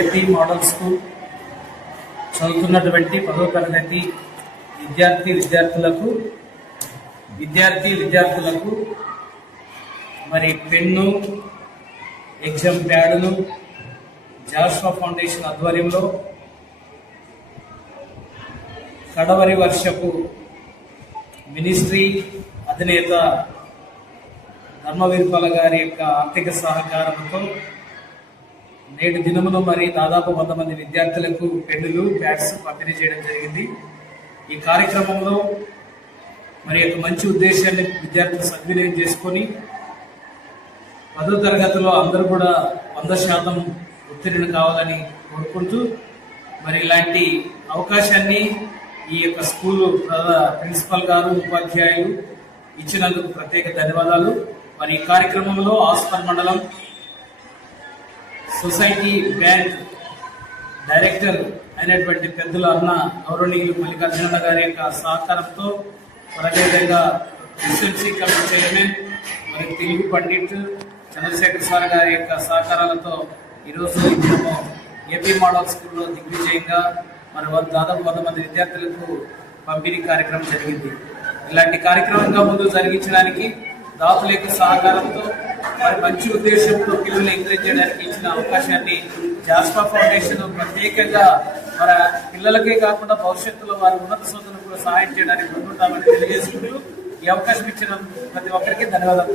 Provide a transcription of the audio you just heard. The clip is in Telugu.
ఏపీ మోడల్ స్కూల్ చదువుతున్నటువంటి 10వ తరగతి విద్యార్థులకు మరి పెన్ను, ఎగ్జామ్ ప్యాడులు జాషువా ఫౌండేషన్ ఆధ్వర్యంలో కడవరి వర్షపు మినిస్ట్రీ అధినేత ధర్మవీర్పాల గారి యొక్క ఆర్థిక సహకారంతో నేటి దినమున మరి దాదాపు 100 మంది విద్యార్థులకు పెన్నులు, ప్యాడ్స్ పంపిణీ చేయడం జరిగింది. ఈ కార్యక్రమంలో మరి యొక్క మంచి ఉద్దేశాన్ని విద్యార్థులు సద్వినియోగం చేసుకొని 10వ తరగతిలో అందరూ కూడా 100% ఉత్తీర్ణులు కావాలని కోరుకుంటూ మరి ఇలాంటి అవకాశాన్ని ఈ యొక్క స్కూల్ ప్రిన్సిపల్ గారు, ఉపాధ్యాయులు ఇచ్చినందుకు ప్రత్యేక ధన్యవాదాలు. మరి ఈ కార్యక్రమంలో ఆస్పర్ మండలం సొసైటీ బ్యాంక్ డైరెక్టర్ అయినటువంటి పెద్దల అన్న గౌరవనీయులు మల్లికార్జున గారి యొక్క సహకారంతో, అదేవిధంగా ఎస్ఎంసీ కమిటీ చైర్మన్ మరి తెలుగు పండిట్ చంద్రశేఖర్ సార్ గారి యొక్క సహకారాలతో ఈరోజు మేము ఏపీ మోడల్ స్కూల్లో దిగ్విజయంగా మరి దాదాపు 100 మంది విద్యార్థులకు పంపిణీ కార్యక్రమం జరిగింది. ఇలాంటి కార్యక్రమంగా ముందు జరిగించడానికి దాతల యొక్క సహకారంతో మరి మంచి ఉద్దేశంతో పిల్లల్ని ఎంకరేజ్ చేయడానికి ఇచ్చిన అవకాశాన్ని జాషువా ఫౌండేషన్ ప్రత్యేకంగా మరి పిల్లలకే కాకుండా భవిష్యత్తులో వారి ఉన్నత సోదరులకు కూడా సహాయం చేయడానికి ముందుంటామని తెలియజేసుకుంటూ ఈ అవకాశం ఇచ్చిన ప్రతి ఒక్కరికి ధన్యవాదాలు.